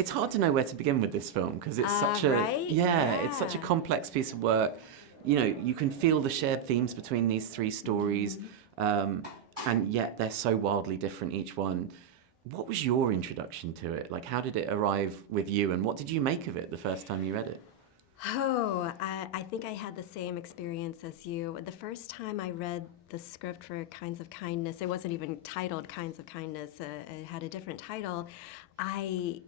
It's hard to know where to begin with this film because it's such a right? it's such a complex piece of work. You know, you can feel the shared themes between these three stories, and yet they're so wildly different each one. What was your introduction to it? Like, how did it arrive with you, and what did you make of it the first time you read it? Oh, I think I had the same experience as you. The first time I read the script for Kinds of Kindness, it wasn't even titled Kinds of Kindness, it had a different title. I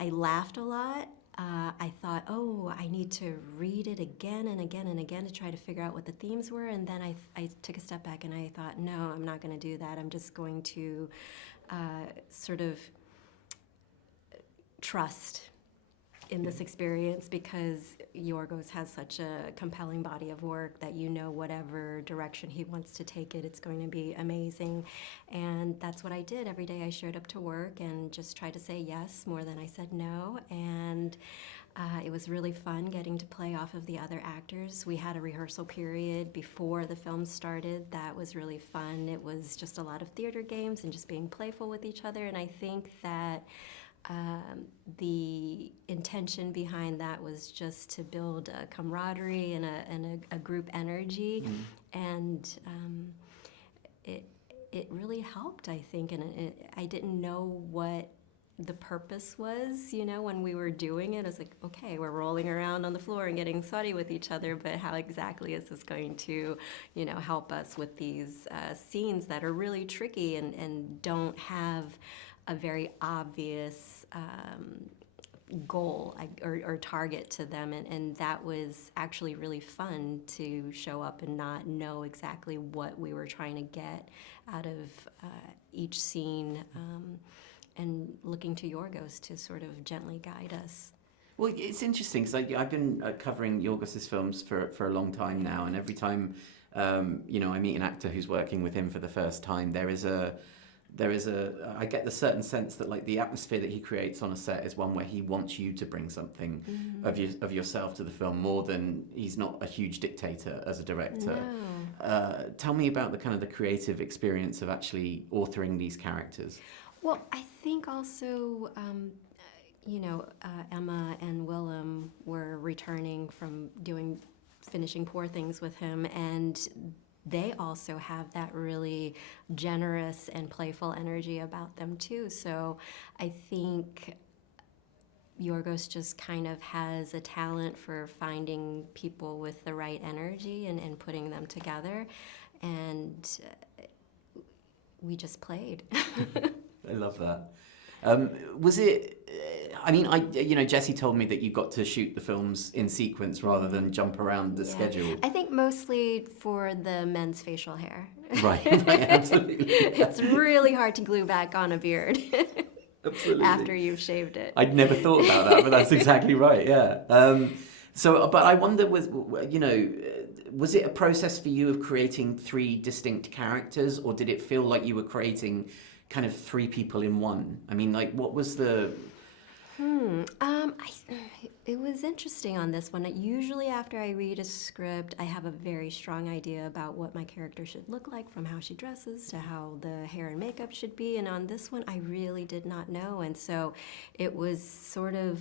laughed a lot. I thought, oh, I need to read it again and again and again to try to figure out what the themes were. And then I took a step back and I thought, no, I'm not going to do that. I'm just going to sort of trust in this experience because Yorgos has such a compelling body of work that you know whatever direction he wants to take it, it's going to be amazing. And that's what I did. Every day I showed up to work and just tried to say yes more than I said no. And it was really fun getting to play off of the other actors. We had a rehearsal period before the film started. That was really fun. It was just a lot of theater games and just being playful with each other. And I think that the intention behind that was just to build a camaraderie and a group energy, and it really helped, I think. And I didn't know what the purpose was, you know, when we were doing it. I was like, okay, we're rolling around on the floor and getting sweaty with each other, but how exactly is this going to, you know, help us with these scenes that are really tricky and don't have a very obvious goal or target to them, and that was actually really fun to show up and not know exactly what we were trying to get out of each scene, and looking to Yorgos to sort of gently guide us. Well, it's interesting because I've been covering Yorgos's films for a long time now, and every time you know, I meet an actor who's working with him for the first time, I get the certain sense that like the atmosphere that he creates on a set is one where he wants you to bring something of yourself to the film more than he's not a huge dictator as a director. No. Tell me about the kind of the creative experience of actually authoring these characters. Well, I think also, you know, Emma and Willem were returning from finishing Poor Things with him, and they also have that really generous and playful energy about them too. So I think Yorgos just kind of has a talent for finding people with the right energy and putting them together, and we just played. I love that. Was it? I mean, you know, Jessie told me that you got to shoot the films in sequence rather than jump around the schedule. I think mostly for the men's facial hair. Right, absolutely. It's really hard to glue back on a beard. Absolutely. After you've shaved it. I'd never thought about that, but that's exactly right. Yeah. But I wonder, you know, was it a process for you of creating three distinct characters, or did it feel like you were creating kind of three people in one? I mean, like, what was the... It was interesting on this one. Usually after I read a script, I have a very strong idea about what my character should look like, from how she dresses to how the hair and makeup should be. And on this one, I really did not know. And so it was sort of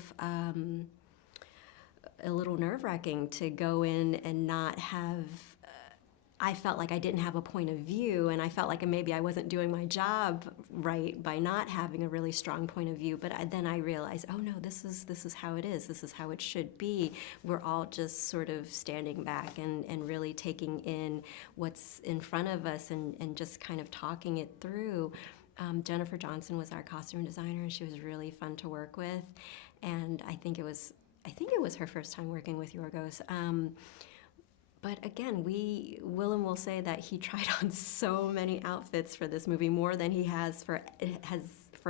a little nerve-wracking to go in and not have... I felt like I didn't have a point of view, and I felt like maybe I wasn't doing my job right by not having a really strong point of view. But then I realized, oh no, this is how it is. This is how it should be. We're all just sort of standing back and really taking in what's in front of us and just kind of talking it through. Jennifer Johnson was our costume designer, and she was really fun to work with. And I think it was her first time working with Yorgos. But again, Willem will say that he tried on so many outfits for this movie, more than he has for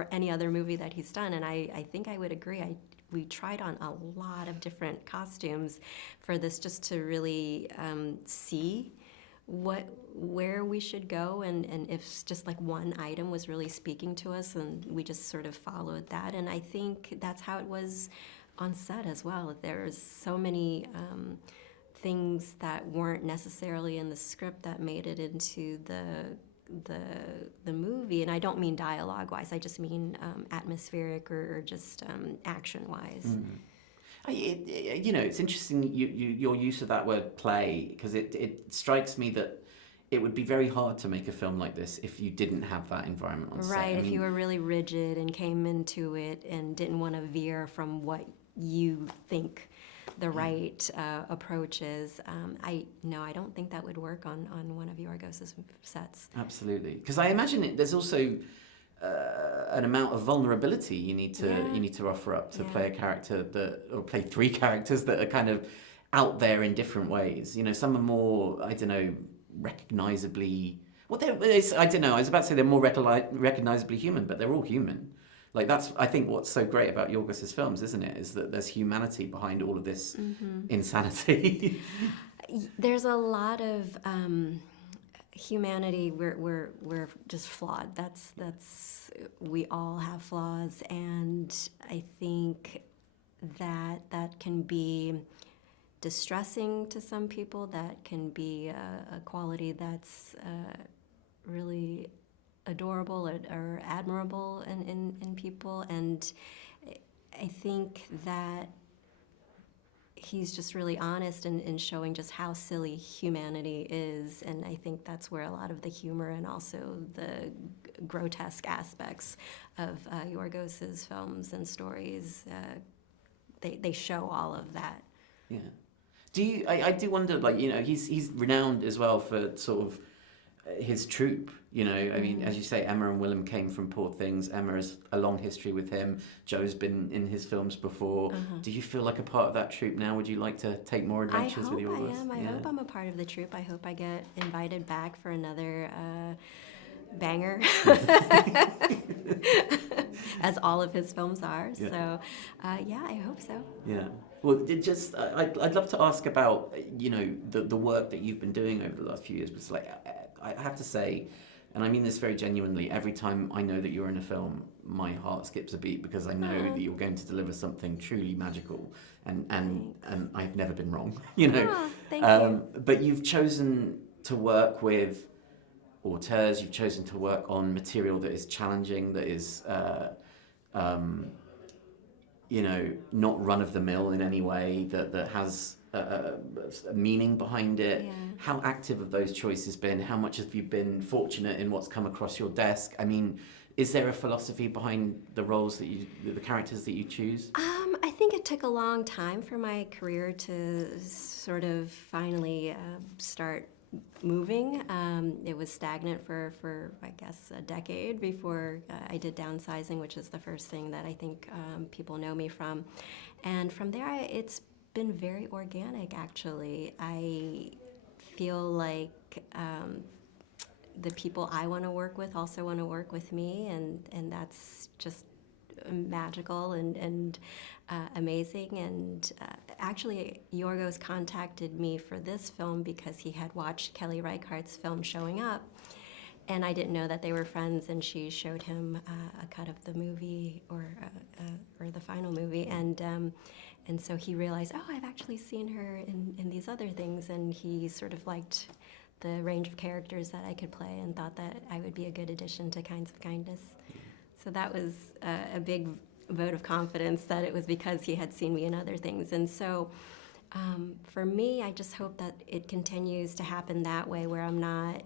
any other movie that he's done. And I think I would agree. We tried on a lot of different costumes for this, just to really see where we should go, and if just like one item was really speaking to us, and we just sort of followed that. And I think that's how it was on set as well. There's so many things that weren't necessarily in the script that made it into the movie, and I don't mean dialogue wise. I just mean atmospheric or just action wise. It's interesting your use of that word play, because it strikes me that it would be very hard to make a film like this if you didn't have that environment on set. Right, if you were really rigid and came into it and didn't want to veer from what you think the right approach is. I don't think that would work on one of Yorgos's sets. Absolutely, because I imagine there's also an amount of vulnerability you need to offer up to play a character or play three characters that are kind of out there in different ways. Some are more, I don't know, recognizably. I don't know. I was about to say they're more recognizably human, but they're all human. Like, that's, I think, what's so great about Yorgos's films, isn't it? Is that there's humanity behind all of this insanity. There's a lot of humanity. We're just flawed. That's we all have flaws, and I think that can be distressing to some people. That can be a quality that's really adorable or admirable in people, and I think that he's just really honest in showing just how silly humanity is, and I think that's where a lot of the humor and also the grotesque aspects of Yorgos's films and stories, they show all of that. Yeah. I do wonder, like, he's renowned as well for sort of his troupe, I mean, as you say, Emma and Willem came from Poor Things. Emma has a long history with him. Joe's been in his films before. Do you feel like a part of that troupe now? Would you like to take more adventures with Yorgos? I am. I hope I'm a part of the troupe. I hope I get invited back for another banger, as all of his films are. Yeah. So, I hope so. Yeah. Well, I'd love to ask about, the work that you've been doing over the last few years. But it's like, I have to say, and I mean this very genuinely, every time I know that you're in a film, my heart skips a beat, because I know that you're going to deliver something truly magical, and I've never been wrong, Thank you. But you've chosen to work with auteurs, you've chosen to work on material that is challenging, that is not run-of-the-mill in any way, that has a meaning behind it. Yeah. How active have those choices been? How much have you been fortunate in what's come across your desk? I mean, is there a philosophy behind the roles the characters that you choose? I think it took a long time for my career to sort of finally start moving. It was stagnant for I guess a decade before I did Downsizing, which is the first thing that I think people know me from. And from there, it's been very organic, actually. I feel like the people I want to work with also want to work with me, and that's just magical and amazing. And actually, Yorgos contacted me for this film because he had watched Kelly Reichardt's film Showing Up, and I didn't know that they were friends, and she showed him a cut of the movie or the final movie, and so he realized, I've actually seen her in these other things, and he sort of liked the range of characters that I could play and thought that I would be a good addition to Kinds of Kindness. So that was a big vote of confidence that it was because he had seen me in other things. And so for me, I just hope that it continues to happen that way, where I'm not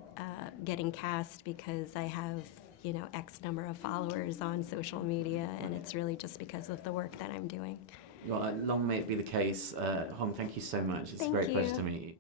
getting cast because I have, X number of followers on social media, and it's really just because of the work that I'm doing. Well, long may it be the case. Hong, thank you so much. It's a great pleasure to meet you.